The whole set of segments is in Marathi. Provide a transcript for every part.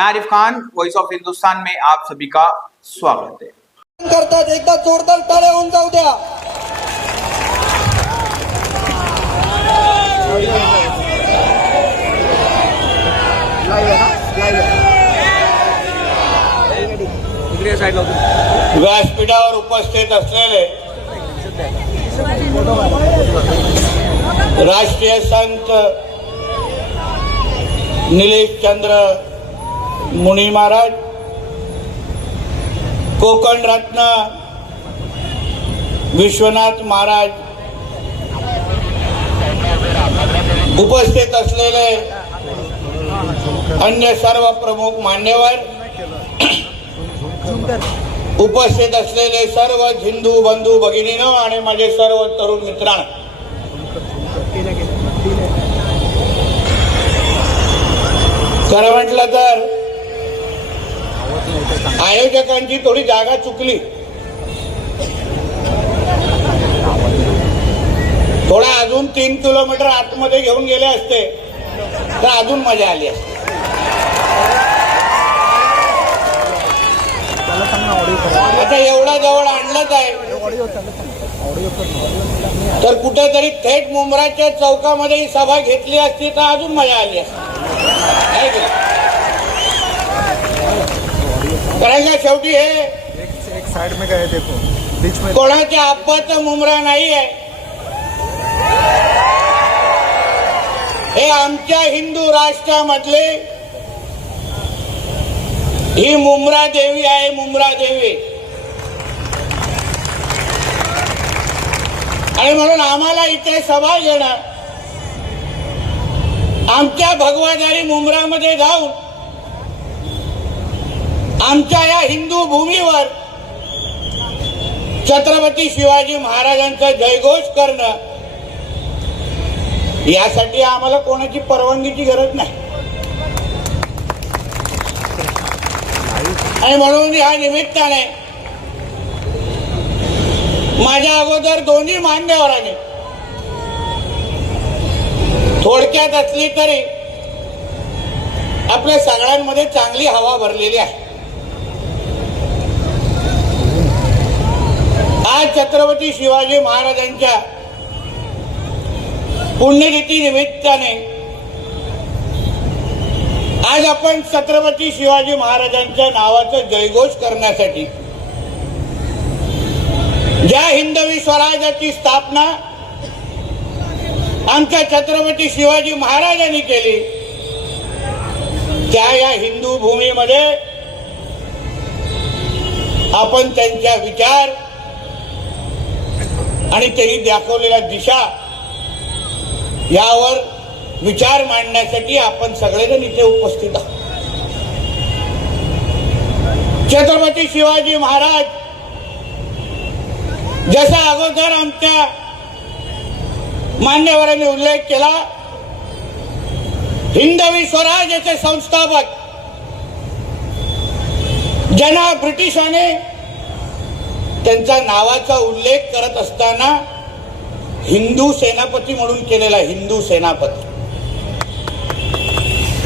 मैं आरिफ खान, वॉइस ऑफ हिंदुस्तान में आप सभी का स्वागत है। करतात एकदा जोरदार टाळ्या होऊन जाऊ द्या। व्यासपीठावर उपस्थित असलेले राष्ट्रीय संत निलेश चंद्र मुनी महाराज, कोकण रत्न विश्वनाथ महाराज, उपस्थित असलेले अन्य सर्व प्रमुख मान्यवर, उपस्थित असलेले सर्व हिंदू बंधू भगिनींनो आणि माझे सर्व तरुण मित्रांनो, खरं म्हटलं तर आयोजकांची थोडी जागा चुकली। थोडा अजून 3 किलोमीटर आतमध्ये घेऊन गेले असते तर अजून मजा आली असते। आता एवढा जवळ आणलंच आहे तर कुठेतरी थेट मुंब्राच्या चौकामध्ये ही सभा घेतली असती तर अजून मजा आली असती। कारण का शेवटी हे एक साइड में गए, देखो बीच में कोणाच्या आप्पाचा मुंब्रा नाही आहे, हे आमच्या हिंदू राष्ट्रामधले ही मुंब्रा देवी आहे। मुंब्रा देवी, आणि म्हणून आम्हाला इथे सभा घेणं, आमच्या भगवादारी मुंब्रामध्ये जाऊन आमच्या या हिंदू भूमीवर छत्रपती शिवाजी महाराजांचा जयघोष करणं, यासाठी आम्हाला कोणाची परवानगीची गरज नाही। आणि म्हणून या निमित्ताने माझ्या अगोदर दोन्ही मान्यवरांनी थोडक्यात असली तरी आपल्या सगळ्यांमध्ये चांगली हवा भरलेली आहे। आज छत्रपती शिवाजी महाराजांच्या पुण्यतिथी निमित्ताने आज आपण छत्रपती शिवाजी महाराजांच्या नावाचा जयघोष करण्यासाठी ज्या हिंदवी स्वराज्याची स्थापना आमच्या छत्रपती शिवाजी महाराजांनी केली, त्या या हिंदू भूमीमध्ये आपण त्यांच्या विचार आणि त्यांनी दाखवलेल्या दिशा यावर विचार मांडण्यासाठी आपण सगळेजण इथे उपस्थित आहोत। छत्रपती शिवाजी महाराज, जसा अगोदर आमच्या मान्यवरांनी उल्लेख केला, हिंदवी स्वराज्याचे संस्थापक, ज्यांना ब्रिटिशाने त्यांच्या नावाचा उल्लेख करत असताना हिंदू सेनापती म्हणून केलेला। हिंदू सेनापती,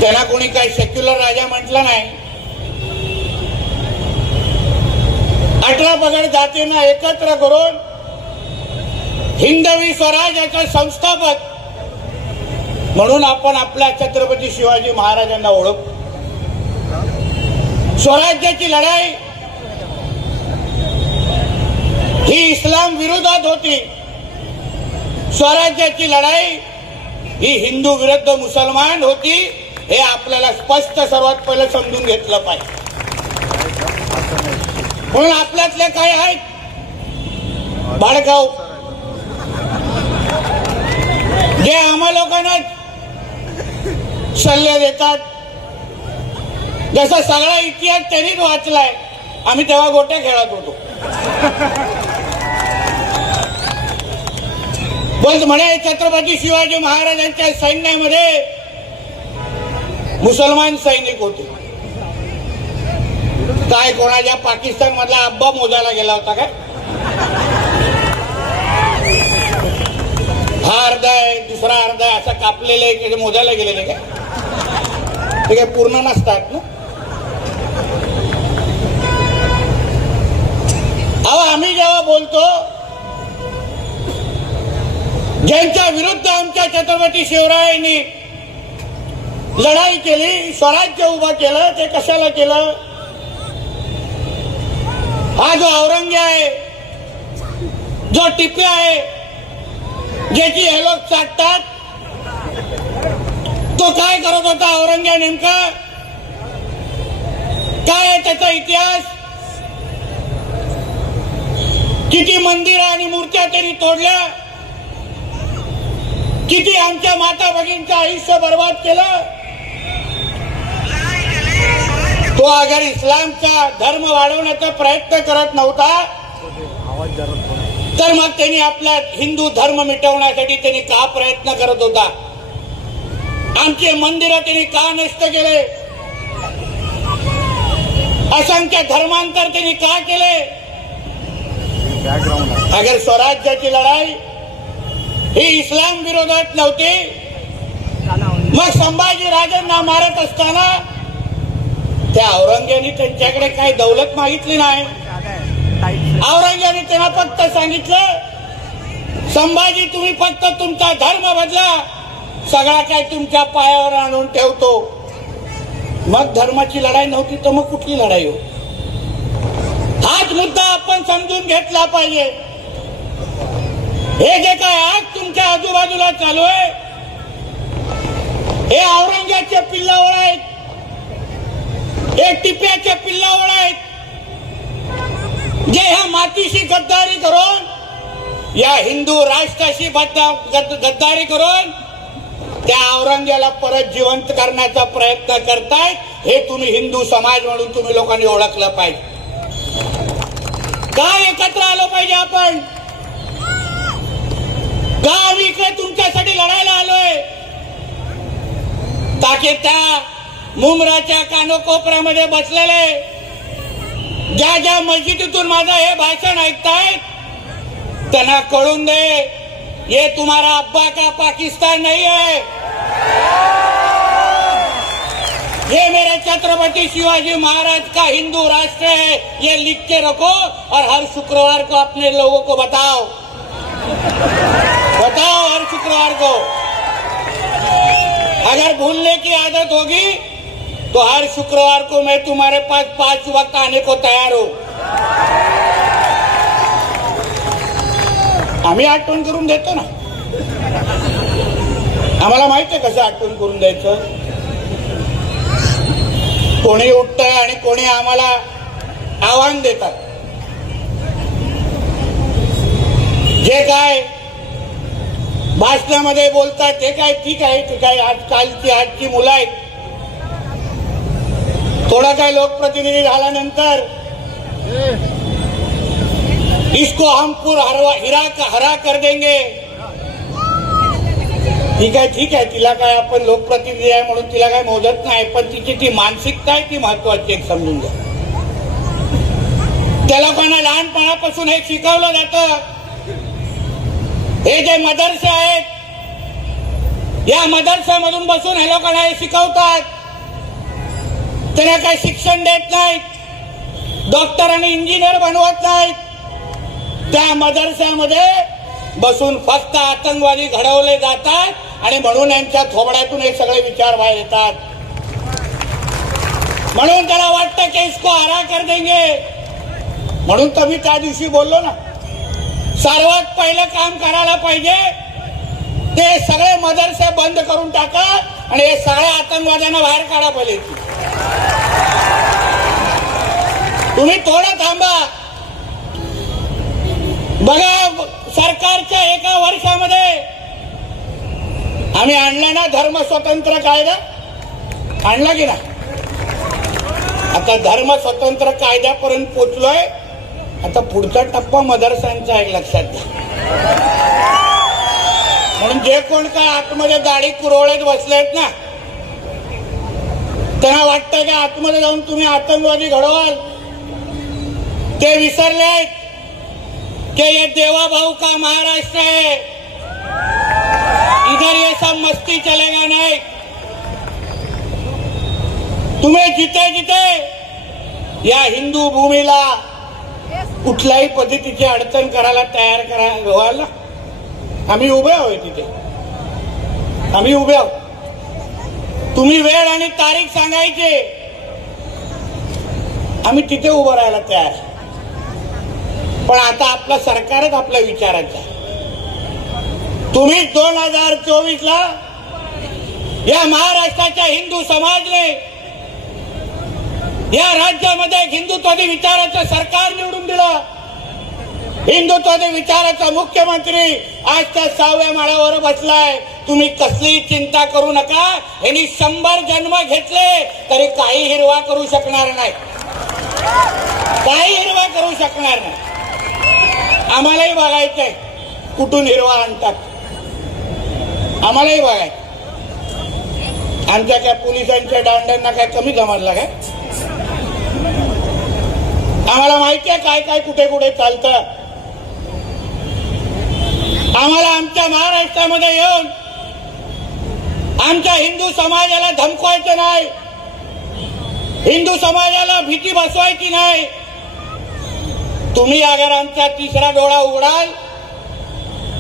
त्यांना कोणी काही सेक्युलर राजा म्हटलं नाही। 18 पगड जातींना एकत्र करून हिंदवी स्वराज्याचे संस्थापक म्हणून आपण आपल्या छत्रपती शिवाजी महाराजांना ओळखतो। स्वराज्याची लढाई ही इस्लाम विरोधात होती, स्वराज्याची लढाई ही हिंदू विरुद्ध मुसलमान होती, हे आपल्याला स्पष्ट सर्वात पहिले समजून घेतलं पाहिजे। म्हणून आपल्यातले काय आहेत भाडगाव, जे आम्हा लोकांना सल्ले देतात, जसा सगळा इतिहास त्यांनीच वाचलाय, आम्ही तेव्हा गोट्या खेळत होतो। बोल म्हणे छत्रपती शिवाजी महाराजांच्या सैन्यामध्ये मुसलमान सैनिक होते, काय कोणाच्या पाकिस्तान मधला अब्बा मोजायला गेला होता काय? हा अर्धा आहे, दुसरा अर्धा आहे, असं कापलेले आहे की मोजायला गेलेले काय? ते काय पूर्ण नसतात ना। अहो आम्ही जेव्हा बोलतो, ज्यांच्या विरुद्ध आमच्या छत्रपती शिवरायांनी लढाई केली, स्वराज्य उभं केलं, ते कशाला केलं? हा जो औरंग्य आहे, जो टिप्या आहे, ज्याची हे लोक चाटतात, तो काय करत होता औरंग्य नेमका? काय आहे त्याचा इतिहास? किती मंदिरं आणि मूर्त्या त्यांनी तोडल्या, किती आमच्या माता भगिनींचं आयुष्य बर्बाद केलं. तो अगर इस्लामचा धर्म वाढवण्याचा प्रयत्न करत नव्हता, तर मग त्यांनी आपला हिंदू धर्म मिटवण्यासाठी त्यांनी का प्रयत्न करत होता? आमचे मंदिरं त्यांनी का नष्ट केले? असंख्य धर्मांतर त्यांनी का केले? अगर स्वराज्याची लढाई ही इस्लाम विरोधात नव्हती, मग संभाजी राजांना मारत असताना त्या औरंग्याने त्यांच्याकडे काही दौलत मागितली नाही. औरंग्याने त्यांना फक्त सांगितलं, संभाजी तुम्ही फक्त तुमचा धर्म बदला, सगळा काय तुमच्या पायावर आणून ठेवतो. मग धर्माची लढाई नव्हती तर मग कुठली लढाई हो? हाच मुद्दा आपण समजून घेतला पाहिजे. हे जे काय आज तुमच्या आजूबाजूला चालू आहे, हे औरंग्याचे पिल्लावळ आहेत, हे टिप्याचे पिल्लावळ आहेत, जे ह्या मातीशी गद्दारी करून, या हिंदू राष्ट्राशी गद्दारी करून त्या औरंग्याला परत जिवंत करण्याचा प्रयत्न करतायत. हे तुम्ही हिंदू समाज म्हणून तुम्ही लोकांनी ओळखलं पाहिजे. का एकत्र आलो पाहिजे आपण? का आम्ही इकडे तुमच्यासाठी लढायला आलोय? ताकी त्या मुंब्राच्या कानोकोपऱ्यामध्ये बसलेले, ज्या ज्या मस्जिदीतून माझं हे भाषण ऐकतायत, त्यांना कळून दे, ये तुम्हारा अब्बा का पाकिस्तान नहीं है, ये मेरे छत्रपति शिवाजी महाराज का हिंदू राष्ट्र है. ये लिख के रखो और हर शुक्रवार को अपने लोगों को बताओ हर शुक्रवार को. अगर भूलने की आदत होगी तो हर शुक्रवार को मैं तुम्हारे पास 5 वक्त आने को तैयार हूं. आम्ही आठवण करून देतो ना, आम्हाला माहिती आहे कसं आठवण करून द्यायचं. कोणी उठतंय आणि कोणी आम्हाला आव्हान देतात. जे काय भाषणामध्ये बोलतात ते काय ठीक आहे, ते काय आजची मुलं आहेत. थोडा काय लोकप्रतिनिधी झाल्यानंतर इसको हम हरा कर देंगे. ठीक आहे, तिला काय आपण लोकप्रतिनिधी आहे म्हणून तिला काय मोजत नाही, पण तिची ती मानसिकता आहे ती महत्वाची एक समजून घ्या. त्या लोकांना लहानपणापासून हे शिकवलं जातं. हे जे मदरसे आहेत, या मदरशामधून बसून हे लोकांना हे शिकवतात. त्यांना काही शिक्षण देत नाहीत, डॉक्टर आणि इंजिनियर बनवत नाहीत. त्या मदरशामध्ये बसून फक्त आतंकवादी घडवले जातात आणि म्हणून यांच्या थोबड्यातून हे सगळे विचार बाहेर येतात. म्हणून त्याला वाटतं की इसको हरा कर देंगे. म्हणून तर मी त्या दिवशी बोललो ना, सर्वात पहिलं काम करायला पाहिजे ते सगळे मदरसे बंद करून टाका आणि हे सगळ्या आतंकवाद्यांना बाहेर काढा. पहिले तुम्ही थोडं थांबा. बघा, सरकारच्या एका वर्षामध्ये आम्ही आणला ना धर्म स्वतंत्र कायदा, आणला की ना. आता धर्म स्वतंत्र कायद्यापर्यंत पोहोचलोय. आता पुढचा टप्पा मदरसांचा आहे, लक्षात घ्या. म्हणून जे कोण काय आतमध्ये दाढी कुरवळेत बसलेत ना, त्यांना वाटतं की आतमध्ये जाऊन तुम्ही आतंकवादी घडवाल. ते विसरलेत कि ये देवा भाऊ का महाराष्ट्र है. इधर ये सब मस्ती चलेगा नहीं. तुम्हें जिथे जिथे या हिंदू भूमीला कुठल्याही पद्धतीची अडचण करायला व्हायला आम्ही उभे आहोत. तिथे आम्ही उभे आहोत. तुम्ही वेळ आणि तारीख सांगायचे, आम्ही तिथे उभं राहायला तयार. पण आता आपलं सरकारच आपल्या विचाराचं आहे. तुम्ही 2024ला या महाराष्ट्राच्या हिंदू समाजने या राज्यामध्ये एक हिंदुत्वादी विचाराचं सरकार निवडून दिलं. हिंदुत्वादी विचाराचा मुख्यमंत्री आज त्या 6व्या माळ्यावर बसलाय. तुम्ही कसलीही चिंता करू नका. यांनी 100 जन्म घेतले तरी काही हिरवा करू शकणार नाही. काही हिरवा करू शकणार नाही. आम्हालाही बघायचंय कुठून हिरवा आणतात. आम्हालाही बघायचं. आमच्या काय पोलिसांच्या दांड्यांना काय कमी जमायला काय? आम्हाला माहिती आहे काय काय कुठे कुठे चालतं. आम्हाला आमच्या महाराष्ट्रामध्ये येऊन आमच्या हिंदू समाजाला धमकवायचं नाही. हिंदू समाजाला भीती बसवायची नाही. तुम्ही अगर आमचा तिसरा डोळा उघडाल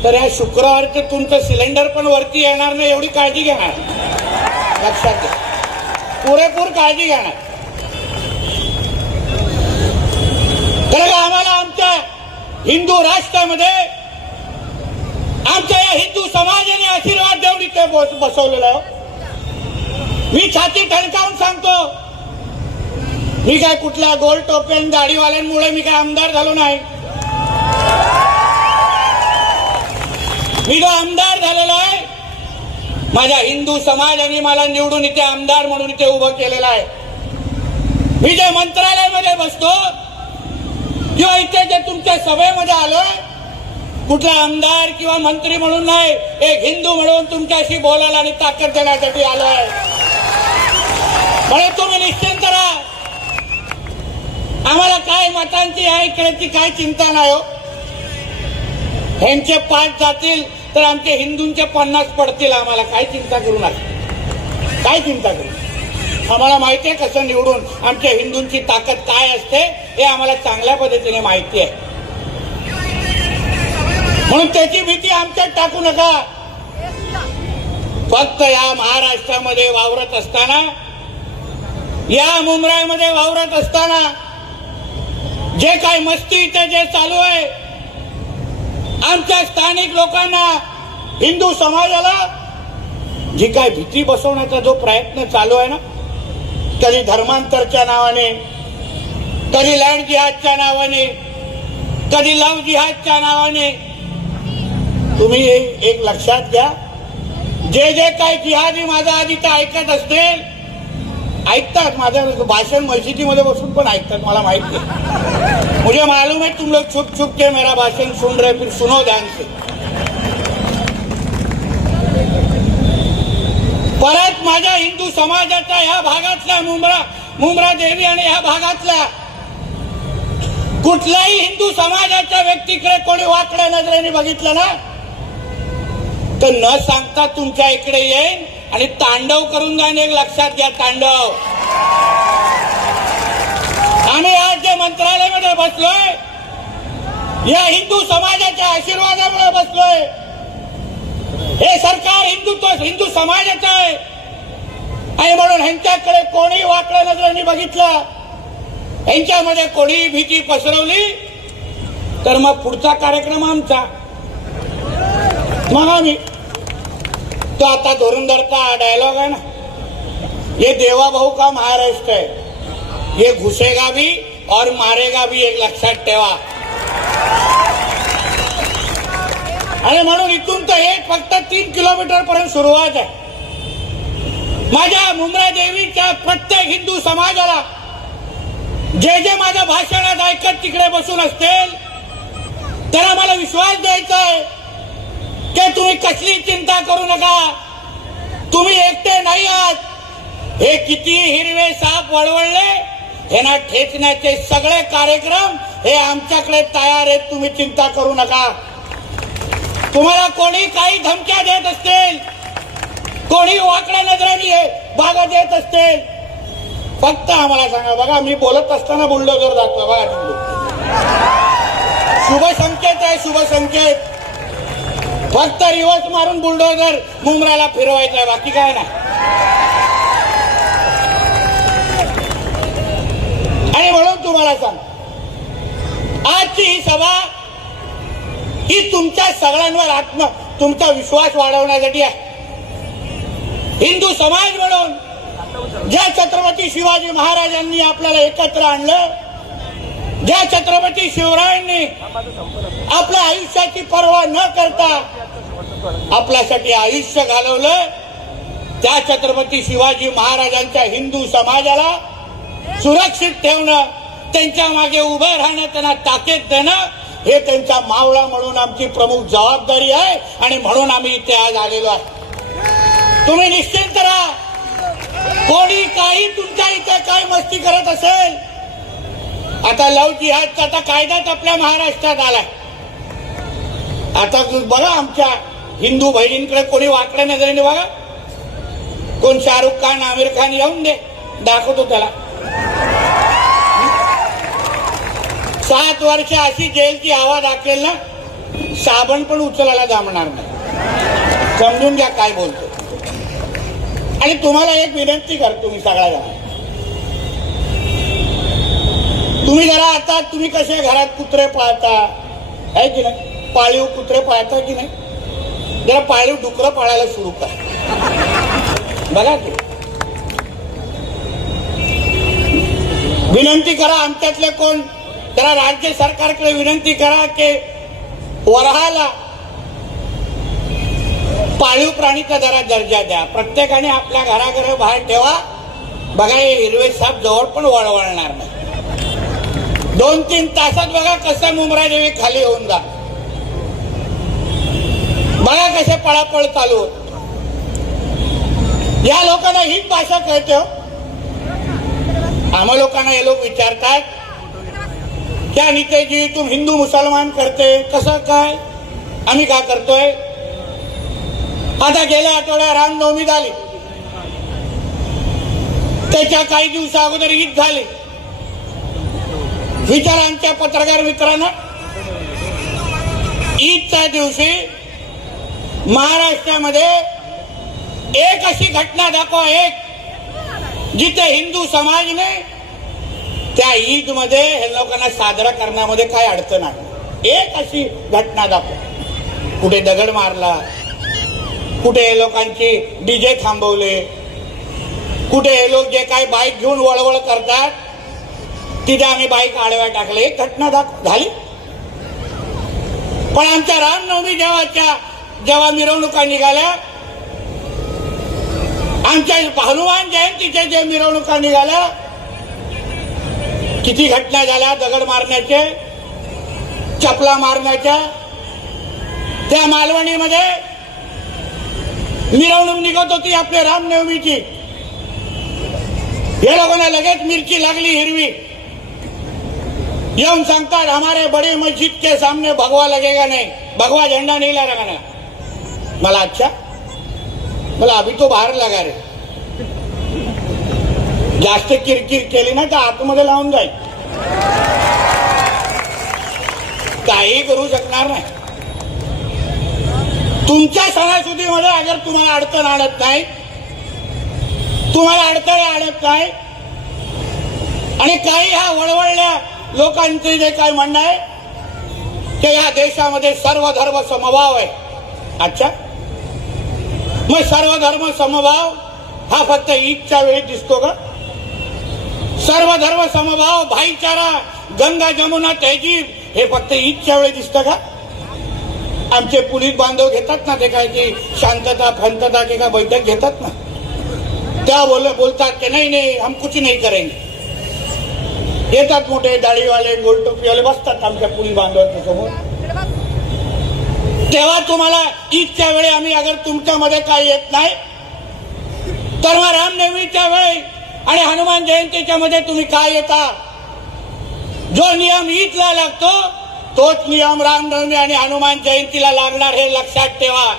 तर या शुक्रवारचं तुमचं सिलेंडर पण वरती येणार नाही एवढी काळजी घेणार. लक्षात घ्या. पुरेपूर काळजी घेणार. कारण आम्हाला आमच्या हिंदू राष्ट्रामध्ये आमच्या या हिंदू समाजाने आशीर्वाद देऊन इथे बसवलेला आहे. मी छाती ठणकावून सांगतो, मी काय कुठल्या गोल टोप्यान दाढीवाल्यांमुळे मी काय आमदार झालो नाही. मी जो आमदार झालेलो आहे माझ्या हिंदू समाजाने मला निवडून इथे आमदार म्हणून इथे उभं केलेलं आहे. मी जे मंत्रालयामध्ये बसतो किंवा इथे जे तुमच्या सभेमध्ये आलोय कुठला आमदार किंवा मंत्री म्हणून नाही, एक हिंदू म्हणून तुमच्याशी बोलायला आणि ताकद देण्यासाठी आलोय. म्हणून तुम्ही निश्चिंत राहा. आम्हाला काय मतांची आहे इकडेची काय चिंता नाही हो. ह्यांचे 5 जातील तर आमचे हिंदूंचे 50 पडतील. आम्हाला काय चिंता करू नका. काय चिंता करू. आम्हाला माहिती आहे कसं निवडून आमच्या हिंदूंची ताकद काय असते हे आम्हाला चांगल्या पद्धतीने माहिती आहे. म्हणून त्याची भीती आमच्यात टाकू नका. फक्त या महाराष्ट्रामध्ये वावरत असताना, या मुंबईमध्ये वावरत असताना जे काय मस्ती इथे जे चालू आहे, आमच्या स्थानिक लोकांना हिंदू समाजाला जी काय भीती बसवण्याचा जो प्रयत्न चालू आहे ना, कधी धर्मांतरच्या नावाने, कधी लँड जिहादच्या नावाने, कधी लव्ह जिहादच्या नावाने, तुम्ही एक लक्षात घ्या. जे जे काही जिहादी माझं आधी तर ऐकत असतील, ऐकतात माझं भाषण मस्जिदीमध्ये बसून पण ऐकतात. मला माहिती है. मुझे मालूम है तुम लोग छुप छुप के मेरा भाषण सुन रहे, फिर सुनो ध्यान से. परत माझ्या हिंदू समाजाच्या ह्या भागातल्या मुंब्रा देवी आणि ह्या भागातल्या कुठल्याही हिंदू समाजाच्या व्यक्तीकडे कोणी वाकड्या नजरेने बघितलं ना तर न सांगता तुमच्या इकडे येईन आणि तांडव करून जाईन. एक लक्षात घ्या, तांडव. आम्ही आज जे मंत्रालयामध्ये बसलोय या हिंदू समाजाच्या आशीर्वादामुळे बसलोय. हे सरकार हिंदू समाजाचं आहे आणि म्हणून ह्यांच्याकडे कोणी वाकड्या नजरेने बघितलं, ह्यांच्यामध्ये कोणी भीती पसरवली तर मग पुढचा कार्यक्रम आमचा. मग आम्ही तो आता धुरंधरचा डायलॉग आहे ना, ये देवा भाऊ का महाराष्ट्र है, ये घुसेगा भी और मारेगा भी. एक लक्षात ठेवा. आणि म्हणून इथून तर हे फक्त 3 किलोमीटर पर्यंत सुरुवात आहे. माझ्या मुंब्रा देवीच्या प्रत्येक हिंदू समाजाला जे जे माझ्या भाषणात ऐकत तिकडे बसून असतील तर आम्हाला विश्वास द्यायचा आहे की तुम्ही कसली चिंता करू नका. तुम्ही एकटे नाही आहात. हे किती हिरवे साप वळवळले ह्यांना ठेचण्याचे सगळे कार्यक्रम हे आमच्याकडे तयार आहेत. तुम्ही चिंता करू नका. तुम्हाला कोणी काही धमक्या देत असतील, कोणी वाकड्या नजरेने भागा देत असतील, फक्त आम्हाला सांगा. बघा मी बोलत असताना बुलडोजर जातो बघा. शुभ संकेत आहे, शुभ संकेत. फक्त रिवर्स मारून बुलडोझर मुंब्राला फिरवायचं आहे, बाकी काय नाही. आणि म्हणून तुम्हाला सांग, आजची ही सभा ही तुमच्या सगळ्यांवर तुमचा विश्वास वाढवण्यासाठी आहे. हिंदू समाज म्हणून ज्या छत्रपती शिवाजी महाराजांनी आपल्याला एकत्र आणलं, ज्या छत्रपती शिवरायांनी आपल्या आयुष्याची पर्वा न करता आपल्यासाठी आयुष्य घालवलं, त्या छत्रपती शिवाजी महाराजांच्या हिंदू समाजाला सुरक्षित ठेवणं, त्यांच्या मागे उभं राहणं, त्यांना ताकद देणं, हे त्यांचा मावळा म्हणून आमची प्रमुख जबाबदारी आहे. आणि म्हणून आम्ही इथे आज आलेलो आहे. तुम्ही निश्चिंत राहा. कोणी काही तुमच्या इथे काय मस्ती करत असेल, आता लव जिहादचा आता कायदाच आपल्या महाराष्ट्रात आलाय. आता बघा आमच्या हिंदू बहिणींकडे कोणी वाकड्या नजरेने बघा. कोण शाहरुख खान, आमिर खान येऊन दे, दाखवतो त्याला. 7 वर्ष अशी जेलची हवा दाखवेल ना, साबण पण उचलायला जमणार नाही. समजून घ्या काय बोलतो. आणि तुम्हाला एक विनंती करतो मी सगळ्या, तुम्ही जरा आता तुम्ही कसे घरात कुत्रे पाळता आहे की नाही, पाळीव कुत्रे पाळता की नाही, जरा पाळीव डुकरं पाळायला सुरू करा. बघा ते विनंती करा. आमच्यातले कोण जरा राज्य सरकारकडे विनंती करा की वऱ्हाला पाळीव प्राणीचा जरा दर्जा द्या. प्रत्येकाने आपल्या घराघर बाहेर ठेवा. बघा हे हिरवे साप जवळ पण वळवळणार नाही. 2-3 तासात बघा कसं मुंब्रा देवी खाली होऊन जा. बघा कसे पळापळ चालू होत. या लोकांना हीच भाषा कळते हो. आम्हा लोकांना हे लोक विचारतात, क्या नीतेजी तुम हिंदू मुसलमान करते, कसं काय, आम्ही काय करतोय. आता गेल्या आठवड्यात रामनवमी झाली, त्याच्या काही दिवसा अगोदर ईद झाली. विचार आमच्या पत्रकार मित्रांना, ईदच्या दिवशी महाराष्ट्रामध्ये एक अशी घटना दाखवा, एक जिथे हिंदू समाजने त्या ईद मध्ये हे लोकांना साजरा करण्यामध्ये काय अडचण आहे. एक अशी घटना दाखवा. कुठे दगड मारला, कुठे लोकांची डीजे थांबवले, कुठे हे लोक जे काही बाईक घेऊन वळवळ करतात तिथे आम्ही बाईक आडव्या टाकले, एक घटना झाली. पण आमच्या रामनवमी जेव्हा मिरवणुका निघाल्या, आमच्या हनुमान जयंतीच्या जे मिरवणुका निघाल्या, किती घटना झाल्या दगड मारण्याचे, चपला मारण्याच्या. त्या मालवणीमध्ये मिरवणूक निघत होती आपल्या रामनवमीची. हे लोकांना लगेच मिरची लागली हिरवी. येऊन सांगतात हमारे बड़ी मस्जिद के सामने भगवा लगेगा नहीं, भगवा झंडा नहीं लगाना. मला अच्छा, मला अभी तो बाहेर लगा रे. जास्त किरकिर केली ना तर आतमध्ये लावून जाईल. काही करू शकणार नाही. तुमच्या सणासुदीमध्ये अगर तुम्हाला अडचण आणत नाही, तुम्हाला अडथळे आणत नाही, आणि काही ह्या वळवळल्या लोकांचे जे काय म्हणणं आहे की या देशामध्ये सर्व धर्म समभाव आहे. अच्छा, मग सर्व धर्म समभाव हा फक्त ईदच्या वेळी दिसतो का? सर्व धर्म समभाव, भाईचारा, गंगा जमुना तहजीब हे फक्त ईदच्या वेळी दिसतं का? आमचे पोलीस बांधव घेतात ना ते काय की शांतता फंतता की का बैठक घेतात ना, त्या बोलतात की नाही हम कुछ नहीं करेंगे. येतात मोठे दाढीवाले गोलटोपीवाले बसतात आमच्या पोलीस बांधवांच्या समोर. तेव्हा तुम्हाला ईदच्या वेळी आम्ही अगर तुमच्यामध्ये काही येत नाही, तर मग रामनवमीच्या वेळी आणि हनुमान जयंतीच्या मध्ये तुम्ही काय येता? जो नियम ईदला लागतो तोच नियम रामनवमी आणि हनुमान जयंतीला लागणार, हे लक्षात ठेवा.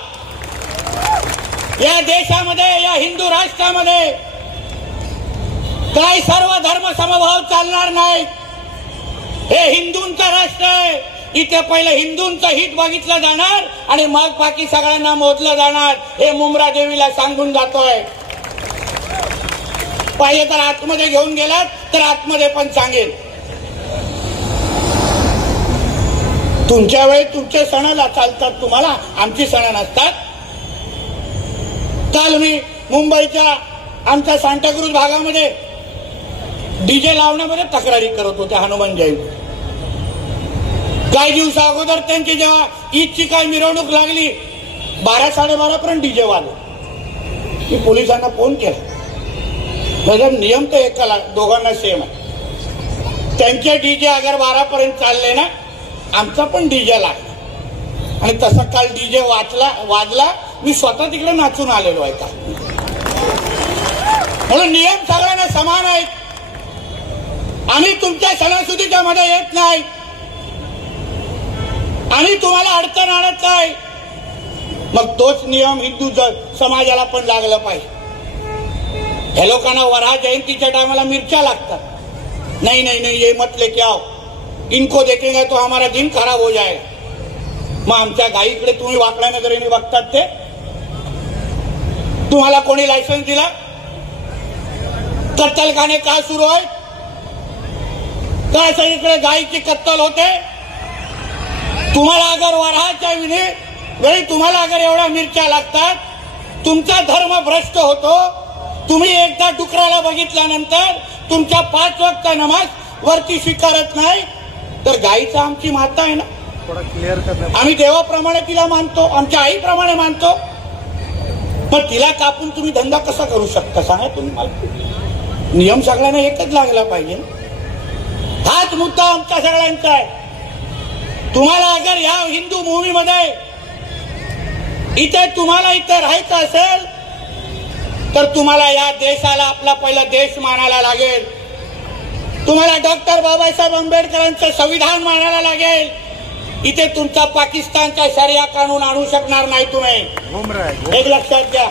या देशामध्ये, या हिंदू राष्ट्रामध्ये काही सर्व धर्म समभाव चालणार नाही. हे हिंदूंचं राष्ट्र आहे, इथे पहिलं हिंदूंचं हित बघितलं जाणार आणि मग बाकी सगळ्यांना मोजलं जाणार, हे मुंब्रा देवीला सांगून जातोय. पाहिजे तर आतमध्ये घेऊन गेलात तर आतमध्ये पण सांगेल. तुमच्या वेळी तुमचे सण चालतात, तुम्हाला आमची सण नसतात. काल मी मुंबईच्या आमच्या सांताक्रूज भागामध्ये डीजे लावण्यामध्ये तक्रारी करत होते हनुमान जयंती. काही दिवसा अगोदर त्यांची जेव्हा ईदची काय मिरवणूक लागली 12-12:30 पर्यंत डीजे वाजले. मी पोलिसांना फोन केला, म्हणजे नियम तर एकाला दोघांना सेम आहे. त्यांचे डीजे अगर 12 पर्यंत चालले ना, आमचा पण डीजे लागला आणि तसा काल डीजे वाजला. मी स्वतः तिकडे नाचून आलेलो आहे का. म्हणून नियम सगळ्यांना समान आहेत. आम्ही तुमच्या सणासुदीच्या मध्ये येत नाही, आम्ही तुम्हाला अडचण आणत नाही. मग तोच नियम हिंदू समाजाला पण लागला पाहिजे. हे लोकांना वराह जयंतीच्या टायमाला मिरच्या लागतात. नहीं नहीं नहीं, ये मत लेके आओ, इनको देखेंगे तो हमारा दिन खराब हो जाएगा. मग आमच्या गाईकडे तुम्ही वाकड्या नजरेने बघतात ते. तुम्हाला कोणी लायसन्स दिला? कत्तलखाने का सुरू आहे? का सगळीकडे गायीची कत्तल होते? तुम्हाला अगर वराहाच्या वेळी तुम्हाला अगर एवढ्या मिरच्या लागतात, तुमचा धर्म भ्रष्ट होतो. तुम्ही एकदा डुकराला बघितल्यानंतर तुमच्या 5 वक्त नमाज वरती स्वीकारत नाही, तर गायीचा आमची माता आहे ना, थोड़ा क्लियर करना. आम्ही देवाप्रमाणे तिला मानतो, आमच्या आईप्रमाणे मानतो. पण तिला कापून तुम्ही धंदा कसा करू शकता सांगा तुम्ही मला. नियम सगळ्यांना एकच लागला पाहिजे. हाच मुद्दा आमच्या सगळ्यांचा आहे. तुम्हाला अगर या हिंदू भूमीमध्ये तुम्हाला इथे राहायचं असेल तर तुम्हाला या देशाला आपला पहिला देश मानायला लागेल. तुम्हाला डॉक्टर बाबासाहेब आंबेडकरांचं संविधान मानायला लागेल. इथे तुमचा पाकिस्तानचा शरिया कानून आणू शकणार नाही तुम्ही. घूम रहा है. एक लक्षात घ्या.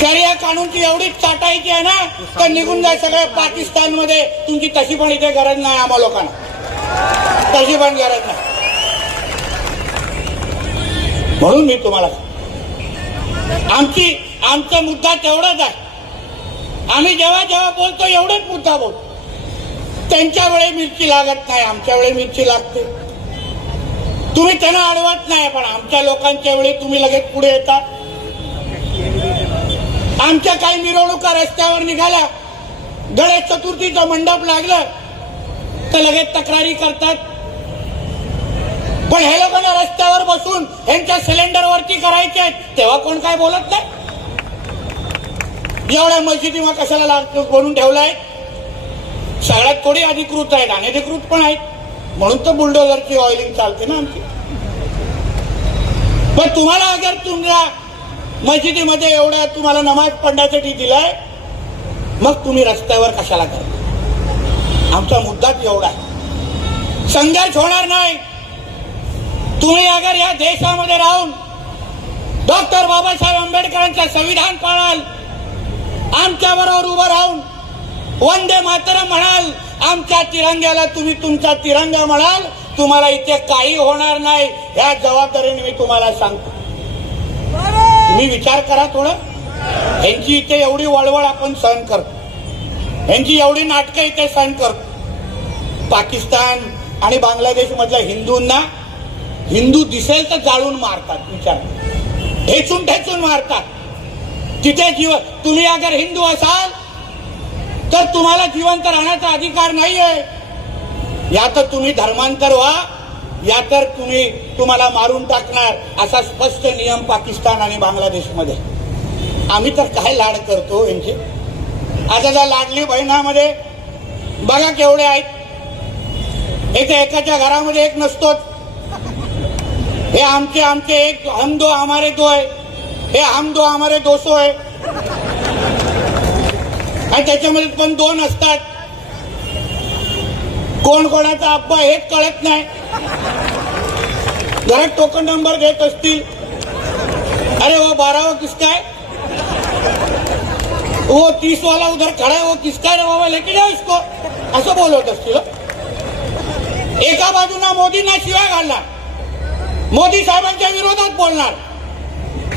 शरिया कानूनची एवढीच चाटायची आहे ना, तर निघून जाय सगळं पाकिस्तानमध्ये. तुमची तशी पण इथे गरज नाही आम्हा लोकांना, तशी पण गरज नाही. म्हणून मी तुम्हाला आमचा मुद्दा तेवढाच आहे. आम्ही जेव्हा बोलतो एवढाच मुद्दा बोलतो. त्यांच्या वेळी मिरची लागत नाही, आमच्या वेळी मिरची लागते. तुम्ही त्यांना अडवत नाही, पण आमच्या लोकांच्या वेळी तुम्ही लगेच पुढे येता. आमच्या काही मिरवणुका रस्त्यावर निघाल्या, गणेश चतुर्थीचं मंडप लागलं तर लगेच तक्रारी करतात. पण हे लोकांना रस्त्यावर बसून यांच्या सिलेंडरवरती करायचे तेव्हा कोण काय बोलत नाही. एवढ्या मस्जिदी मग कशाला बनवून ठेवलाय? सगळ्यात थोडी अधिकृत आहेत, अनधिकृत पण आहेत. म्हणून तर बुलडोझरची ऑइलिंग चालते ना आमची. पण तुम्हाला अगर तुमच्या मस्जिदीमध्ये एवढ्या तुम्हाला नमाज पडण्यासाठी दिलाय, मग तुम्ही रस्त्यावर कशाला करता? आमचा मुद्दाच एवढा आहे. संघर्ष होणार नाही. तुम्ही अगर या देशामध्ये राहून डॉक्टर बाबासाहेब आंबेडकरांचं संविधान पाळाल, आमच्या बरोबर उभं राहून वंदे मातरम म्हणाल, आमच्या तिरंग्याला तुम्ही तुमचा तिरंगा म्हणाल, तुम्हाला इथे काही होणार नाही. या जबाबदारीने मी तुम्हाला सांगतो. तुम्ही विचार करा थोडं. यांची इथे एवढी वळवळ आपण सहन करतो, यांची एवढी नाटकं इथे सहन करतो. पाकिस्तान आणि बांगलादेश मधल्या हिंदूंना हिंदू दिसेल तर जाळून मारतात. विचार, ठेचून ठेचून मारतात. तिथे तुम्ही अगर हिंदू असाल तर तुम्हाला जिवंत राहण्याचा अधिकार नाहीये. या तर तुम्ही धर्मांतर व्हा, या तर तुम्हाला मारून टाकणार, असा स्पष्ट नियम पाकिस्तान आणि बांगलादेशमध्ये. आम्ही तर काय लाड करतो यांचे. आता त्या लाडली बहिणामध्ये बघा केवढे आहेत. इथे एकाच्या घरामध्ये एक नसतोच. हे आमचे एक, हम दो हमारे दो आहे, हे हम दो हमारे 200 आहे. आणि त्याच्यामध्ये पण 2 असतात. कोण कोणाचा अब्बा हेच कळत नाही. घरात टोकन नंबर देत असतील. अरे वो 12 किसका है, वो 30 वाला उधर खड़ा है, वो किसका है रे बाबा, लेके जाओ इसको, असं बोलत असतील. एका बाजूला मोदींना शिव्या घालणार, मोदी साहेबांच्या विरोधात बोलणार,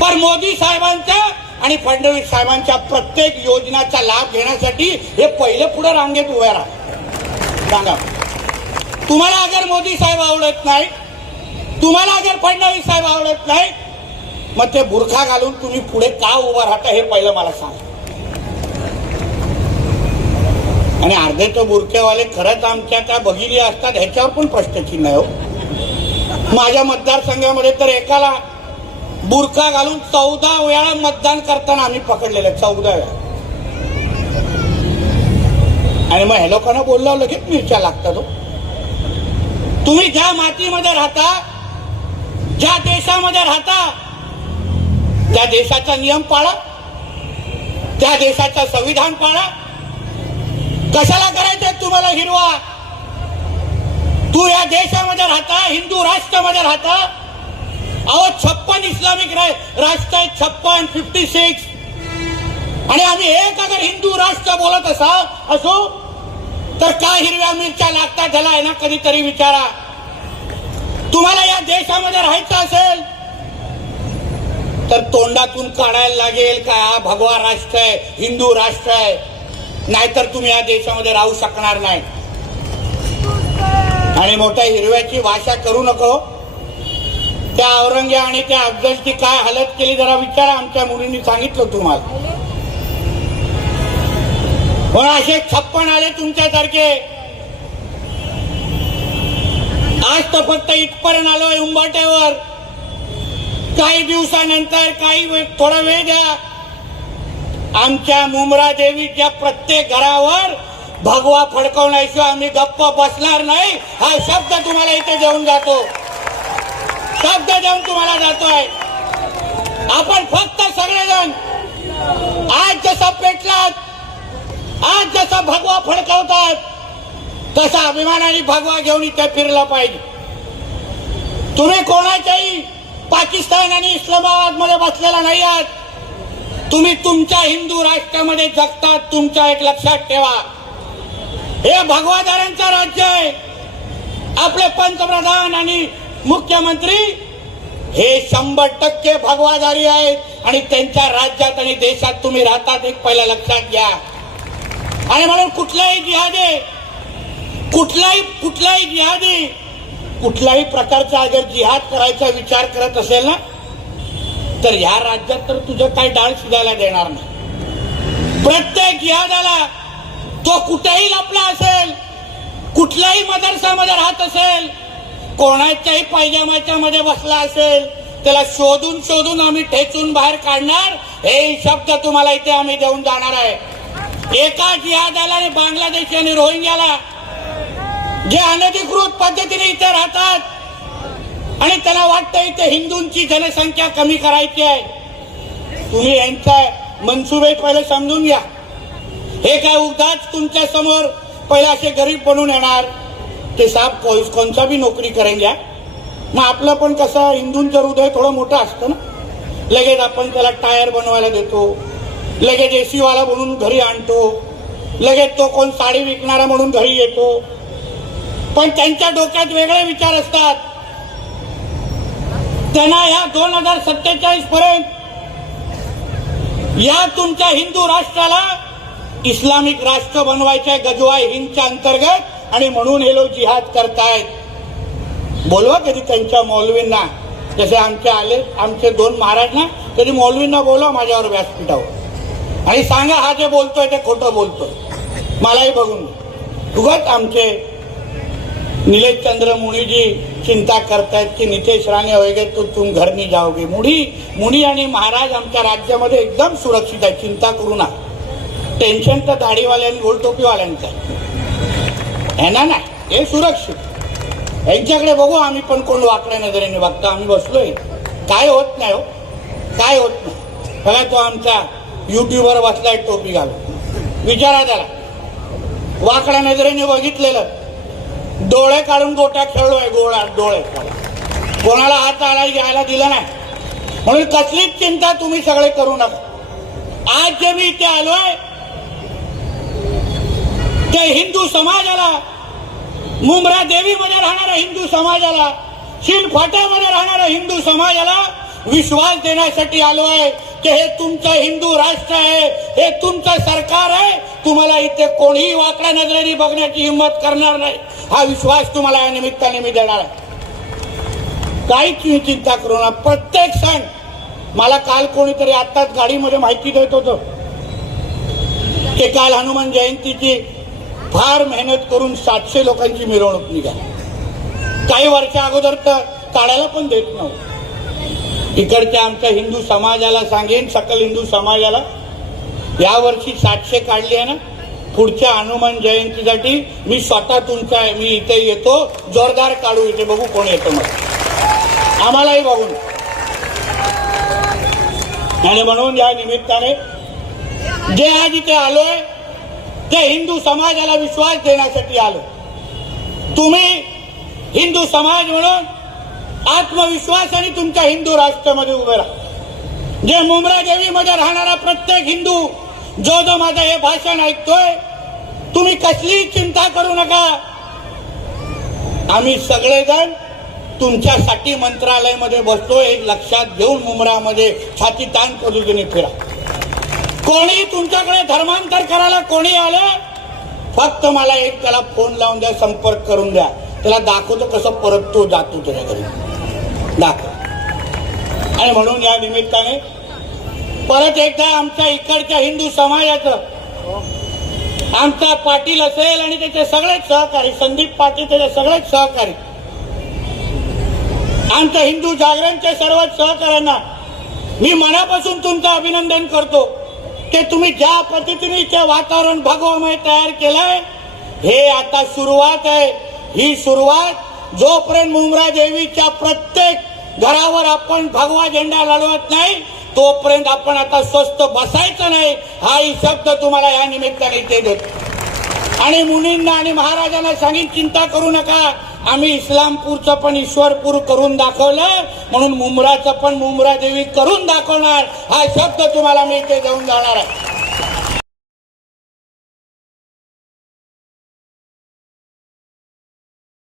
पण मोदी साहेबांच्या आणि फडणवीस साहेबांच्या प्रत्येक योजनाचा लाभ घेण्यासाठी हे पहिले पुढे रांगेत उभे राहा. सांगा, तुम्हाला अगर मोदी साहेब आवडत नाही, तुम्हाला अगर फडणवीस साहेब आवडत नाही, मग ते बुरखा घालून तुम्ही पुढे का उभं राहता हे पहिलं मला सांगा. आणि अर्धे तो बुरखेवाले खरंच आमच्या त्या भगिनी असतात ह्याच्यावर पण प्रश्नचिन्ह आहे हो. माझ्या मतदारसंघामध्ये तर एकाला बुरखा घालून 14 वेळा मतदान करताना आम्ही पकडलेलं, 14 वेळा. आणि मग हे लोकांना बोललो लगेच मिरच्या लागतात हो. तुम्ही ज्या मातीमध्ये राहता, ज्या देशामध्ये राहता, त्या देशाचा नियम पाळा, त्या देशाचं संविधान पाळा. कशाला करायचं तुम्हाला हिरवा? तू या देशामध्ये राहता, हिंदू राष्ट्रामध्ये राहता. अहो 56 इस्लामिक राष्ट्र आहेत, 56, 56. आणि आम्ही एक अगर हिंदू राष्ट्र बोलत असो तर काय हिरव्या मिरच्या लागतात त्याला आहे ना, कधीतरी विचारा. तुम्हाला या देशामध्ये राहायचं असेल तर तोंडातून काढायला लागेल का हा भगवा राष्ट्र आहे, हिंदू राष्ट्र आहे, नाहीतर तुम्ही या देशामध्ये राहू शकणार नाही. आणि मोठ्या हिरव्याची भाषा करू नको. त्या औरंग्या आणि त्या अफजलची काय हालत केली जरा विचारा. आमच्या मुलींनी सांगितलं तुम्हाला. पण असे 56 आले तुमच्यासारखे. आज तर फक्त इथपर्यंत आलोय उंबाट्यावर. काही दिवसानंतर थोडा वेळ द्या. आमच्या मुंब्रा देवीच्या प्रत्येक घरावर भगवा फडकवण्याशिवाय आम्ही गप्प बसणार नाही. हा शब्द तुम्हाला इथे देऊन जातो, शब्द देऊन तुम्हाला जातोय. आपण फक्त सगळेजण आज जसा पेटलात, आज जसा भगवा फडकवतात, तसा अभिमानाने भगवा घेऊन इथे फिरला पाहिजे. तुम्ही कोणाच्याही पाकिस्तान आणि इस्लामाबाद मध्ये बसलेला नाही आहात. तुम्ही तुमच्या हिंदू राष्ट्रामध्ये जगतात. तुमच्या एक लक्षात ठेवा, हे भगवादारांचं राज्य आहे. आपले पंतप्रधान आणि मुख्यमंत्री हे 100% भगवादारी आहेत आणि त्यांच्या राज्यात आणि देशात तुम्ही राहतात, एक पहिला लक्षात घ्या. आणि म्हणून कुठलाही जिहादी, कुठल्याही प्रकारचा अगर जिहाद करायचा विचार करत असेल ना, तर ह्या राज्यात तर तुझं काही डाळ शिजायला देणार नाही. प्रत्येक जिहादाला, तो कुठेही लपला असेल, कुठल्याही मदरसामध्ये राहत असेल, कोणाच्याही पायजामाच्या मध्ये बसला असेल, त्याला शोधून शोधून आम्ही ठेचून बाहेर काढणार. हे शब्द तुम्हाला इथे आम्ही देऊन जाणार आहे. एका जिहादाला आणि बांगलादेशी आणि रोहिंग्याला जे अनधिकृत पद्धतीने इथे राहतात आणि त्यांना वाटतं इथे हिंदूंची जनसंख्या कमी करायची आहे, तुम्ही यांचा मनसुबे पहिले समजून घ्या. हे काय उगाच तुमच्या समोर पहिले असे गरीब बनून येणार. ते साहेब कोणचा बी नोकरी करेंगे. मग आपलं पण कसं हिंदूंचं हृदय थोडं मोठं असतं ना. लगेच आपण त्याला टायर बनवायला देतो, लगेच एसी वाला म्हणून घरी आणतो, लगेच तो कोण साडी विकणारा म्हणून घरी येतो. पण त्यांच्या डोक्यात वेगळे विचार असतात. त्यांना या 2047 पर्यंत या तुमच्या हिंदू राष्ट्राला इस्लामिक राष्ट्र बनवायचे गजवाय हिंदच्या अंतर्गत. आणि म्हणून हे लोक जिहाद करतायत. बोलवा कधी त्यांच्या मौलवींना, जसे आमचे 2 महाराज ना, कधी मौलवींना बोलवा माझ्यावर व्यासपीठावर आणि सांगा हा जे बोलतोय ते खोटं बोलतोय. मलाही बघून उगाच आमचे नीलेश चंद्र मुनी जी चिंता करतायत की नितेश राणे होएगे तो तुम घर नहीं जाओगे. मुनी आणि महाराज आमच्या राज्यामध्ये एकदम सुरक्षित आहे, चिंता करू नका. टेन्शन तर दाढीवाल्यांनी गोल टोपीवाल्यांचं आहे ना. हे सुरक्षित. यांच्याकडे बघू आम्ही पण कोण वाकड्या नजरेने बघतो. आम्ही बसलोय, काय होत नाही हो, काय होत नाही. बघा तो आमचा युट्यूबवर बसलाय टोपी घालून, विचारा त्याला. वाकड्या नजरेने बघितलेलं, डोळे काढून गोट्या खेळलोय, डोळे कोणाला हात आला घ्यायला दिला नाही. म्हणून कसलीच चिंता तुम्ही सगळे करू नका. आज जे मी इथे आलोय ते हिंदू समाजाला मुंब्रा देवीमध्ये मध्ये राहणाऱ्या हिंदू समाजाला, शिलफाट्यामध्ये राहणाऱ्या हिंदू समाजाला विश्वास देण्यासाठी आलो आहे की हे तुमचं हिंदू राष्ट्र आहे, हे तुमचं सरकार आहे, तुम्हाला इथे कोणीही वाकड्या नजरेने बघण्याची हिंमत करणार नाही, हा विश्वास तुम्हाला या निमित्ताने मी देणार आहे. काहीच चिंता करू नका. प्रत्येक सण, मला काल कोणीतरी आताच गाडीमध्ये माहिती देत होतं की काल हनुमान जयंतीची फार मेहनत करून 700 लोकांची मिरवणूक निघाली. काही वर्षा अगोदर तर काढायला पण देत नव्हतं. इकडच्या आमच्या हिंदू समाजाला सांगेन, सकल हिंदू समाजाला, यावर्षी 700 काढली आहे ना, पुढच्या हनुमान जयंतीसाठी मी स्वतः तुमचा मी इथे येतो, जोरदार काढू, इथे बघू कोण येतो, मग आम्हालाही बघून. आणि म्हणून या निमित्ताने जे आज इथे आलोय ते हिंदू समाजाला विश्वास देण्यासाठी आलो. तुम्ही हिंदू समाज म्हणून आत्मविश्वासाने तुमच्या हिंदू राष्ट्रामध्ये उभे राहा. जे मुंब्रा देवीमध्ये राहणारा प्रत्येक हिंदू जो माझं हे भाषण ऐकतोय, तुम्ही कसलीही चिंता करू नका. आम्ही सगळेजण तुमच्यासाठी मंत्रालयामध्ये बसतो, एक लक्षात घेऊन मुंब्रामध्ये छाती ताण पद्धतीने फिरा. कोणी तुमच्याकडे धर्मांतर करायला कोणी आलं, फक्त मला एक त्याला फोन लावून द्या, संपर्क करून द्या, त्याला दाखवतो कसं परत तो जातो त्याच्या घरी, दाखव. आणि म्हणून या निमित्ताने परत एकदा आमच्या इकडच्या हिंदू समाजाचं, आमचा पाटील असेल आणि त्याचे सगळेच सहकारी, संदीप पाटील त्याचे सगळेच सहकारी, आमच्या हिंदू जागरणच्या सर्वच सहकाऱ्यांना मी मनापासून तुमचं अभिनंदन करतो की तुम्ही ज्या पद्धतीने ते वातावरण भगवमय तयार केलंय, हे आता सुरुवात आहे. ही सुरुवात जोपर्यंत मुंब्रा देवीच्या प्रत्येक घरावर आपण भगवा झेंडा लढवत नाही, तोपर्यंत आपण आता स्वस्थ बसायचं नाही, हाही शब्द तुम्हाला या निमित्ताने इथे देतो. आणि मुनींना आणि महाराजांना सांगीन, चिंता करू नका, आम्ही इस्लामपूरचं पण ईश्वरपूर करून दाखवलं, म्हणून मुंब्राचं पण मुंब्रा देवी करून दाखवणार, हा शब्द तुम्हाला मी इथे देऊन जाणार आहे.